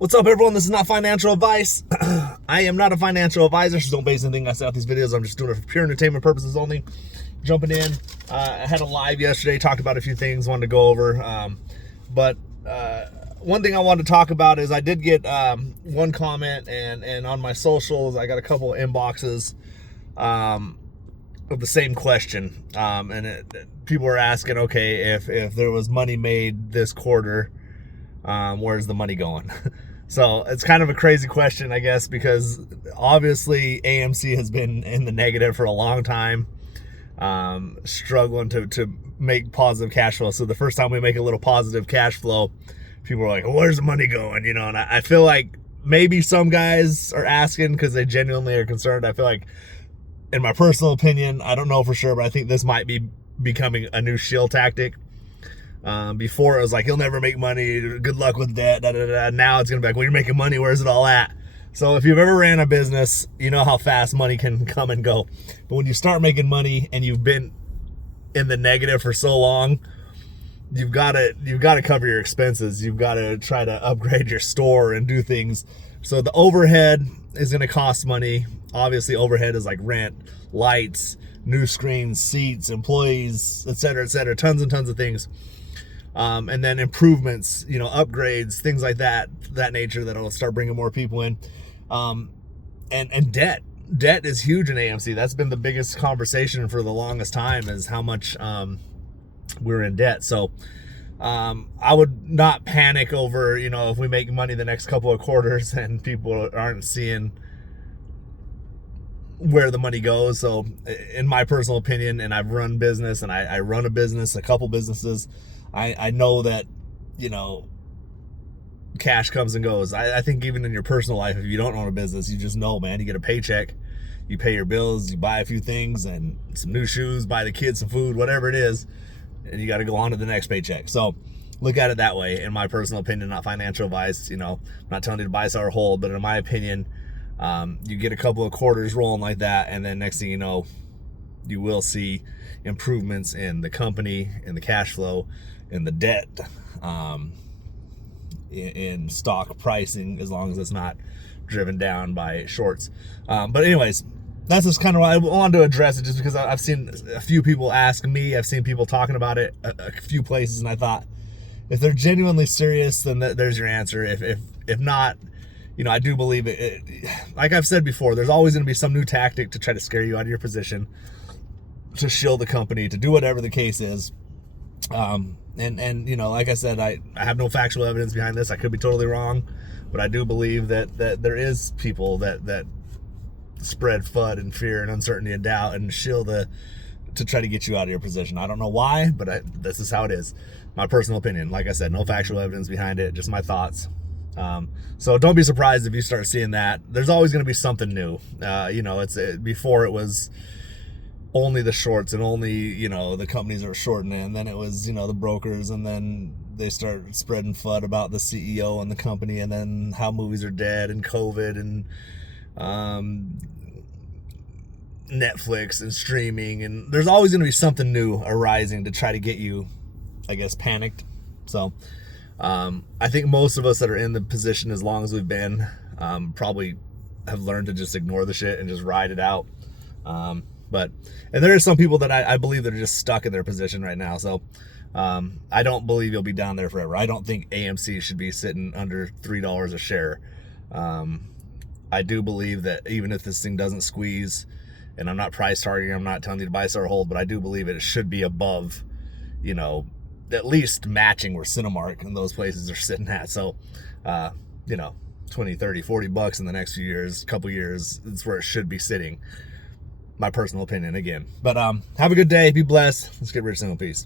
What's up, everyone? This is not financial advice. I am not a financial advisor, so don't base anything I say out these videos. I'm just doing it for pure entertainment purposes only. Jumping in, I had a live yesterday, talked about a few things, wanted to go over. But one thing I wanted to talk about is I did get one comment, and on my socials, I got a couple of inboxes of the same question. People were asking, okay, if there was money made this quarter, where's the money going? So it's kind of a crazy question, I guess, because obviously AMC has been in the negative for a long time, struggling to make positive cash flow. So the first time we make a little positive cash flow, people are like, well, where's the money going? You know, and I feel like maybe some guys are asking because they genuinely are concerned. I feel like, in my personal opinion, I don't know for sure, but I think this might be becoming a new shield tactic. Before it was like, he'll never make money, good luck with that, da, da, da. Now it's gonna be like, well, you're making money, where's it all at? So if you've ever ran a business, you know how fast money can come and go. But when you start making money and you've been in the negative for so long, you've got to cover your expenses. You've got to try to upgrade your store and do things. So the overhead is going to cost money. Obviously, overhead is like rent, lights, new screens, seats, employees, etc., tons and tons of things. And then improvements, you know, upgrades, things like that nature that'll start bringing more people in. And debt is huge in AMC. That's been the biggest conversation for the longest time, is how much we're in debt. So I would not panic over, you know, if we make money the next couple of quarters and people aren't seeing where the money goes. So in my personal opinion, and I've run business, and I run a business, a couple businesses, I know that, you know, cash comes and goes. I think even in your personal life, if you don't own a business, you just know, man, you get a paycheck, you pay your bills, you buy a few things and some new shoes, buy the kids some food, whatever it is, and you got to go on to the next paycheck. So look at it that way, in my personal opinion, not financial advice. You know, I'm not telling you to buy, sell, or hold, but in my opinion, you get a couple of quarters rolling like that, and then next thing you know, you will see improvements in the company, in the cash flow, in the debt, in stock pricing, as long as it's not driven down by shorts. But anyways, that's just kind of why I wanted to address it, just because I've seen a few people ask me, I've seen people talking about it a few places, and I thought, if they're genuinely serious, then there's your answer. If not, you know, I do believe it. Like I've said before, there's always going to be some new tactic to try to scare you out of your position, to shield the company, to do whatever the case is. And you know, like I said, I have no factual evidence behind this. I could be totally wrong, but I do believe that there is people that spread FUD and fear and uncertainty and doubt and shield to try to get you out of your position. I don't know why, but this is how it is. My personal opinion. Like I said, no factual evidence behind it, just my thoughts. So don't be surprised if you start seeing that. There's always going to be something new. You know, before it was only the shorts and only, you know, the companies that were shorting it, and then it was, you know, the brokers, and then they started spreading FUD about the CEO and the company, and then how movies are dead, and COVID, and Netflix and streaming, and there's always going to be something new arising to try to get you, I guess, panicked. So I think most of us that are in the position as long as we've been probably have learned to just ignore the shit and just ride it out. And there are some people that I believe that are just stuck in their position right now. So I don't believe you'll be down there forever. I don't think AMC should be sitting under $3 a share. I do believe that even if this thing doesn't squeeze, and I'm not price targeting, I'm not telling you to buy, sell, or hold, but I do believe it should be above, you know, at least matching where Cinemark and those places are sitting at. So, you know, 20, 30, 40 bucks in the next few years, couple years, it's where it should be sitting. My personal opinion again. But have a good day. Be blessed. Let's get rich, single. Peace.